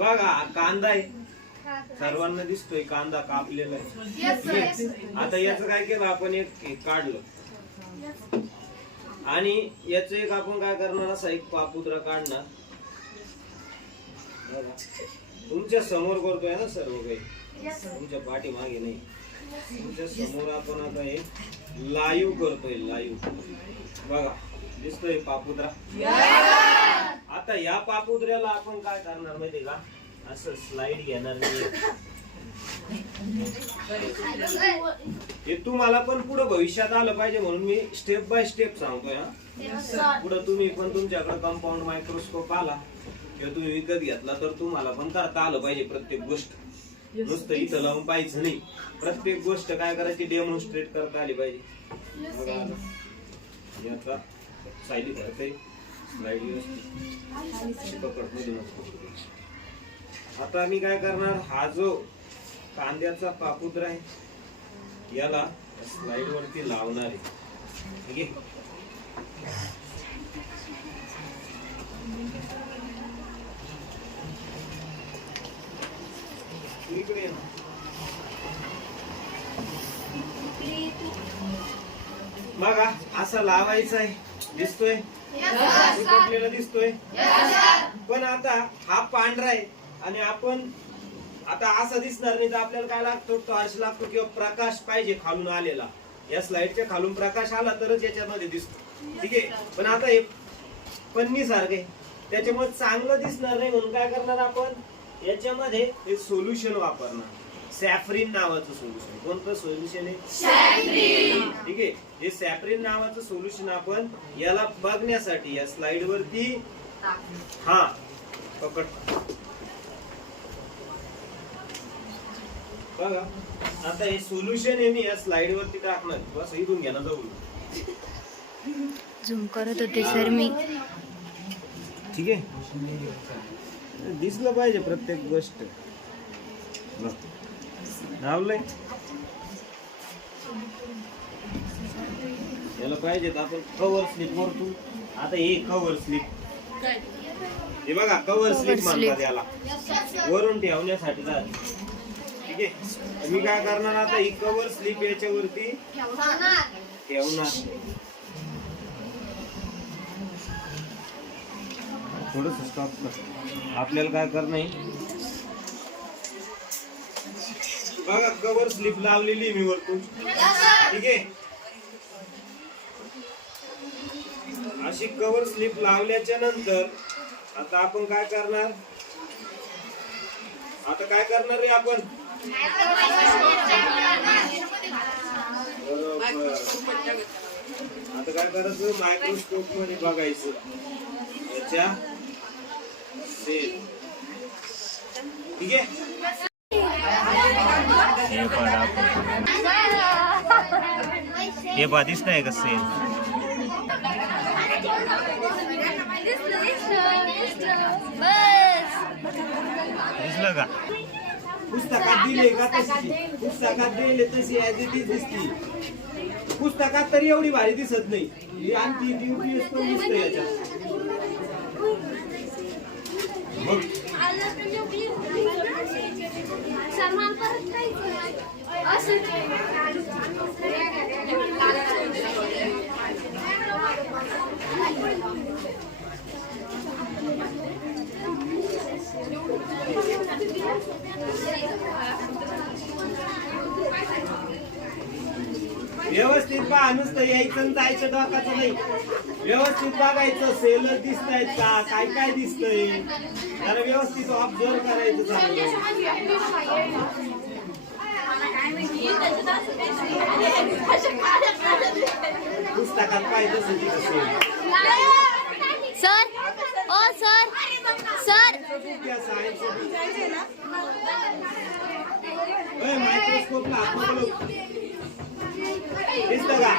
बघा कांदा आहे, सर्वांना दिसतोय कांदा कापलेला आहे. आता याचं काय केलं आपण, एक काढलं आणि याचं एक आपण काय करणार, असा एक पापुद्रा काढणार. तुमच्या समोर करतोय ना सर्व काही, तुमच्या पाठीमागे नाही, तुमच्या समोर आपण आता हे लाईव्ह करतोय. लाईव्ह बघा दिसतोय पापुद्रा. आता या पापुद्र्याला आपण काय करणार माहितीये का, असं स्लाइड घेणार नाही. हे तुम्हाला पण पुढे भविष्यात आलं पाहिजे म्हणून मी स्टेप बाय स्टेप सांगतोय. पुढे तुम्ही पण तुमच्याकडे कंपाऊंड मायक्रोस्कोप आला किंवा तुम्ही विकत घेतला तर तुम्हाला पण करता आलं पाहिजे. प्रत्येक गोष्ट नुसतं इथं लावून पाहिजे नाही, प्रत्येक गोष्ट काय करायची डेमॉन्स्ट्रेट करता आली पाहिजे. आता सायली करते स्लाइड पकड. आता मी काय करणार, हा जो कांद्याचा पापुद्रा आहे याला स्लाइड वरती लावणार आहे. ठीक आहे, इकडे बघा असा लावायचा आहे. दिसतोय तुटलेला दिसतोय. पण आता हा पांढरा आहे आणि आपण आता असा दिसणार नाही तर आपल्याला काय लागतो, टॉर्च लागतो किंवा प्रकाश पाहिजे खालून आलेला. या स्लाइडच्या खालून प्रकाश आला तरच याच्यामध्ये दिसतो. ठीक आहे, पण आता हे पन्नी सारखे त्याच्यामुळे चांगलं दिसणार नाही म्हणून काय करणार आपण, याच्यामध्ये हे सोल्युशन वापरणार. सॅफ्रिन नावाचं सोल्युशन. कोणतं सोल्युशन आहे? सॅफ्रिन. ठीक आहे, हे सॅफ्रिन नावाचं सोल्युशन आपण याला बघण्यासाठी या स्लाइड वरती हा पकड बघा. आता हे सोल्युशन आहे मी या स्लाइड वरती टाकणार. बस इथून घ्या ना जाऊ. झूम करत होते सर मी. ठीक आहे, दिसलं पाहिजे प्रत्येक गोष्ट. लावलंय याला पाहिजे आपण कव्हर स्लिप वरतून. आता हे कव्हर स्लिप, हे बघा कव्हर स्लिप म्हणतात याला, वरून ठेवण्यासाठी जाते. ठीक आहे, मी काय करणार आता, ही कव्हर स्लिप याच्यावरती ठेवणार. थोडस स्टॉप आपल्याला काय करणं आहे बघा, कव्हर स्लिप लावलेली मी वरतून. ठीक आहे, अशी कव्हर स्लिप लावल्याच्या नंतर आता आपण काय करणार, आता काय करणार आहे आपण, आता काय करायचं, मायक्रोस्कोप मध्ये बघायचं याच्या सेल. ठीक आहे, हे पहा दिसतंय का सेल. दिसलं का, पुस्तकात दिले का तशी, पुस्तकात दिले तशी ऍज इट इज दिसती. पुस्तकात तरी एवढी भारी दिसत नाही, आणखी दिसतो याच्यात. व्यवस्थित पहा, नुसतं यायचं जायचं डोकाचं नाही, व्यवस्थित बघायचं. सेल दिसतायत का, काय काय दिसतंय जरा व्यवस्थित ऑब्झर्व करायचं. चांगलं पुस्तकात पाहिजे सर. ओ सर, सर मायक्रोस्कोपला दिसतं का.